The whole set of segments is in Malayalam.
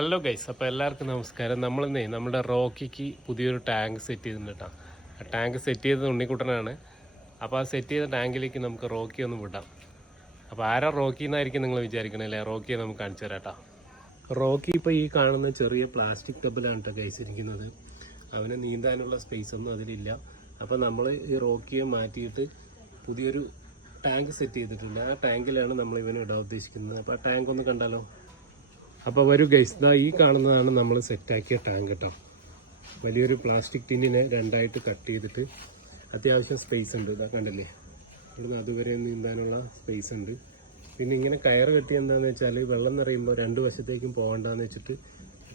ഹലോ ഗൈസ്, അപ്പോൾ എല്ലാവർക്കും നമസ്കാരം. നമ്മളിന്നേ നമ്മുടെ റോക്കിക്ക് പുതിയൊരു ടാങ്ക് സെറ്റ് ചെയ്തിട്ടുണ്ട് കേട്ടോ. ആ ടാങ്ക് സെറ്റ് ചെയ്തത് ഉണ്ണിക്കുട്ടനാണ്. അപ്പോൾ ആ സെറ്റ് ചെയ്ത ടാങ്കിലേക്ക് നമുക്ക് റോക്കി ഒന്ന് വിടാം. അപ്പോൾ ആരാ റോക്കി എന്നായിരിക്കും നിങ്ങൾ വിചാരിക്കണല്ലേ? റോക്കിയെ നമുക്ക് കാണിച്ചു തരാം കേട്ടോ. റോക്കി ഇപ്പോൾ ഈ കാണുന്ന ചെറിയ പ്ലാസ്റ്റിക് ടബിലാണ് കേട്ടോ ഗൈസ് ഇരിക്കുന്നത്. അവന് നീന്താനുള്ള സ്പേസ് ഒന്നും അതിലില്ല. അപ്പോൾ നമ്മൾ ഈ റോക്കിയെ മാറ്റിയിട്ട് പുതിയൊരു ടാങ്ക് സെറ്റ് ചെയ്തിട്ടുണ്ട്. ആ ടാങ്കിലാണ് നമ്മൾ ഇവന് ഇടാൻ ഉദ്ദേശിക്കുന്നത്. അപ്പോൾ ആ ടാങ്ക് ഒന്ന് കണ്ടാലോ? അപ്പോൾ വരൂ ഗൈസ്, ദാ ഈ കാണുന്നതാണ് നമ്മൾ സെറ്റാക്കിയ ടാങ്ക് കേട്ടോ. വലിയൊരു പ്ലാസ്റ്റിക് ടിന്നിനെ രണ്ടായിട്ട് കട്ട് ചെയ്തിട്ട് അത്യാവശ്യം സ്പേസ് ഉണ്ട്. ഇതാ കണ്ടില്ലേ, ഇവിടുന്ന് അതുവരെ നീന്താനുള്ള സ്പേസ് ഉണ്ട്. പിന്നെ ഇങ്ങനെ കയറ് കെട്ടി എന്താണെന്ന് വെച്ചാൽ വെള്ളം നിറയുമ്പോൾ രണ്ട് വശത്തേക്കും പോകണ്ടെന്ന് വെച്ചിട്ട്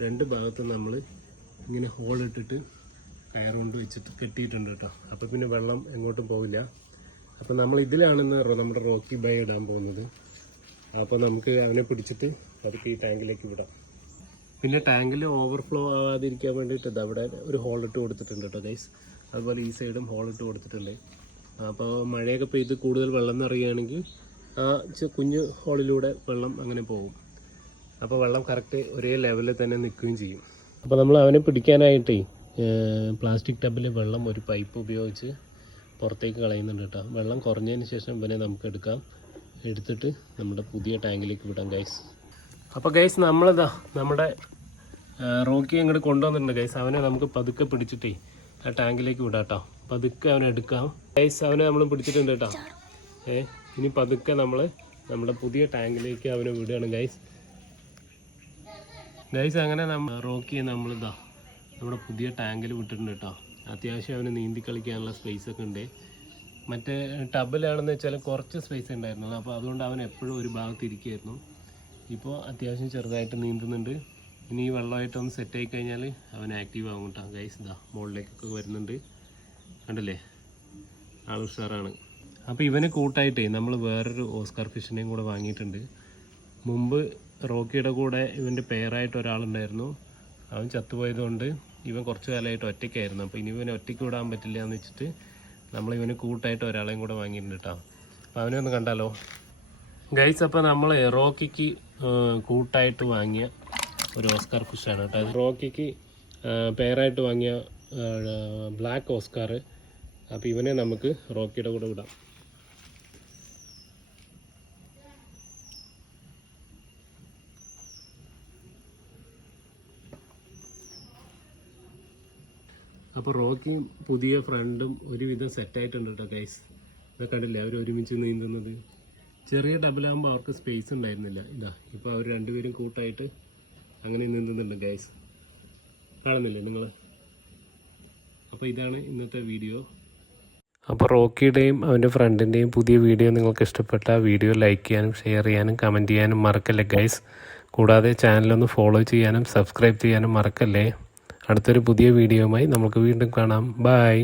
രണ്ട് ഭാഗത്തും നമ്മൾ ഇങ്ങനെ ഹോൾ ഇട്ടിട്ട് കയറുകൊണ്ട് വെച്ചിട്ട് കെട്ടിയിട്ടുണ്ട് കേട്ടോ. അപ്പോൾ പിന്നെ വെള്ളം എങ്ങോട്ടും പോവില്ല. അപ്പോൾ നമ്മൾ ഇതിലാണെന്ന് നമ്മുടെ റോക്കി ബൈ ഇടാൻ പോകുന്നത്. അപ്പോൾ നമുക്ക് അവനെ പിടിച്ചിട്ട് അതൊക്കെ ഈ ടാങ്കിലേക്ക് വിടാം. പിന്നെ ടാങ്കിൽ ഓവർഫ്ലോ ആവാതിരിക്കാൻ വേണ്ടിയിട്ട് അവിടെ ഒരു ഹോൾ ഇട്ട് കൊടുത്തിട്ടുണ്ട് കേട്ടോ ഗൈസ്. അതുപോലെ ഈ സൈഡും ഹോൾ ഇട്ട് കൊടുത്തിട്ടുണ്ട്. അപ്പോൾ മഴയൊക്കെ പെയ്ത് കൂടുതൽ വെള്ളം നിറയുകയാണെങ്കിൽ ആ കുഞ്ഞു ഹോളിലൂടെ വെള്ളം അങ്ങനെ പോകും. അപ്പോൾ വെള്ളം കറക്റ്റ് ഒരേ ലെവലിൽ തന്നെ നിൽക്കുകയും ചെയ്യും. അപ്പോൾ നമ്മൾ അവനെ പിടിക്കാനായിട്ടേ പ്ലാസ്റ്റിക് ടബിൽ വെള്ളം ഒരു പൈപ്പ് ഉപയോഗിച്ച് പുറത്തേക്ക് കളയുന്നുണ്ട് കേട്ടോ. വെള്ളം കുറഞ്ഞതിന് ശേഷം ഇവനെ നമുക്ക് എടുത്തിട്ട് നമ്മുടെ പുതിയ ടാങ്കിലേക്ക് വിടാം ഗൈസ്. അപ്പോൾ ഗൈസ് നമ്മളിതാ നമ്മുടെ റോക്കി അങ്ങോട്ട് കൊണ്ടുവന്നിട്ടുണ്ട് ഗൈസ്. അവനെ നമുക്ക് പതുക്കെ പിടിച്ചിട്ടേ ആ ടാങ്കിലേക്ക് വിടാം കേട്ടോ. പതുക്കെ അവനെ എടുക്കാം ഗൈസ്. അവനെ നമ്മൾ പിടിച്ചിട്ടുണ്ട് കേട്ടോ. ഇനി പതുക്കെ നമ്മൾ നമ്മുടെ പുതിയ ടാങ്കിലേക്ക് അവനെ വിടുകയാണ് ഗൈസ്. അങ്ങനെ റോക്കിയെ നമ്മളിതാ നമ്മുടെ പുതിയ ടാങ്കിൽ വിട്ടിട്ടുണ്ട് കേട്ടോ. അത്യാവശ്യം അവന് നീന്തി കളിക്കാനുള്ള സ്പേസ് ഒക്കെ ഉണ്ട്. മറ്റേ ടബിലാണെന്ന് വെച്ചാൽ കുറച്ച് സ്പേസ് ഉണ്ടായിരുന്നുള്ളൂ. അപ്പോൾ അതുകൊണ്ട് അവൻ എപ്പോഴും ഒരു ഭാഗത്ത് ഇരിക്കുമായിരുന്നു. ഇപ്പോൾ അത്യാവശ്യം ചെറുതായിട്ട് നീന്തുന്നുണ്ട്. ഇനി ഈ വെള്ളമായിട്ടൊന്ന് സെറ്റായി കഴിഞ്ഞാൽ അവൻ ആക്റ്റീവ് ആകും കേട്ടോ ഗൈസ്. ഇതാ മുകളിലേക്കൊക്കെ വരുന്നുണ്ട്, കണ്ടല്ലേ, ആൾ ഉഷാറാണ്. അപ്പോൾ ഇവന് കൂട്ടായിട്ടേ നമ്മൾ വേറൊരു ഓസ്കാർ ഫിഷിനെയും കൂടെ വാങ്ങിയിട്ടുണ്ട്. മുമ്പ് റോക്കിയുടെ കൂടെ ഇവൻ്റെ പെയറായിട്ട് ഒരാളുണ്ടായിരുന്നു. അവൻ ചത്തുപോയതുകൊണ്ട് ഇവൻ കുറച്ച് കാലമായിട്ട് ഒറ്റയ്ക്കായിരുന്നു. അപ്പോൾ ഇനി ഇവനെ ഒറ്റയ്ക്ക് വിടാൻ പറ്റില്ല എന്ന് വെച്ചിട്ട് നമ്മൾ ഇവന് കൂട്ടായിട്ട് ഒരാളെയും കൂടെ വാങ്ങിയിട്ടുണ്ട് കേട്ടോ. അപ്പോൾ അവനെ ഒന്ന് കണ്ടാലോ ഗൈസ്. അപ്പോൾ നമ്മൾ റോക്കിക്ക് കൂട്ടായിട്ട് വാങ്ങിയ ഒരു ഓസ്കാർ ഫിഷാണ് കേട്ടോ. റോക്കിക്ക് പെയറായിട്ട് വാങ്ങിയ ബ്ലാക്ക് ഓസ്കാർ. അപ്പോൾ ഇവനെ നമുക്ക് റോക്കിയുടെ കൂടെ വിടാം. അപ്പോൾ റോക്കിയും പുതിയ ഫ്രണ്ടും ഒരുവിധം സെറ്റായിട്ടുണ്ട് കേട്ടോ ഗൈസ്. ഇതൊക്കെ കണ്ടില്ലേ, അവർ ഒരുമിച്ച് നീന്തുന്നത്. ചെറിയ ഡബിളാകുമ്പോൾ അവർക്ക് സ്പേസ് ഉണ്ടായിരുന്നില്ല. ഇതാ ഇപ്പോൾ അവർ രണ്ടുപേരും കൂട്ടായിട്ട് അങ്ങനെ നീന്തുന്നുണ്ട് ഗൈസ്. കാണുന്നില്ലേ നിങ്ങൾ? അപ്പോൾ ഇതാണ് ഇന്നത്തെ വീഡിയോ. അപ്പോൾ റോക്കിയുടെയും അവൻ്റെ ഫ്രണ്ടിൻ്റെയും പുതിയ വീഡിയോ നിങ്ങൾക്ക് ഇഷ്ടപ്പെട്ട വീഡിയോ ലൈക്ക് ചെയ്യാനും ഷെയർ ചെയ്യാനും കമൻറ്റ് ചെയ്യാനും മറക്കല്ലേ ഗൈസ്. കൂടാതെ ചാനലൊന്ന് ഫോളോ ചെയ്യാനും സബ്സ്ക്രൈബ് ചെയ്യാനും മറക്കല്ലേ. അടുത്തൊരു പുതിയ വീഡിയോയുമായി നമുക്ക് വീണ്ടും കാണാം. ബൈ.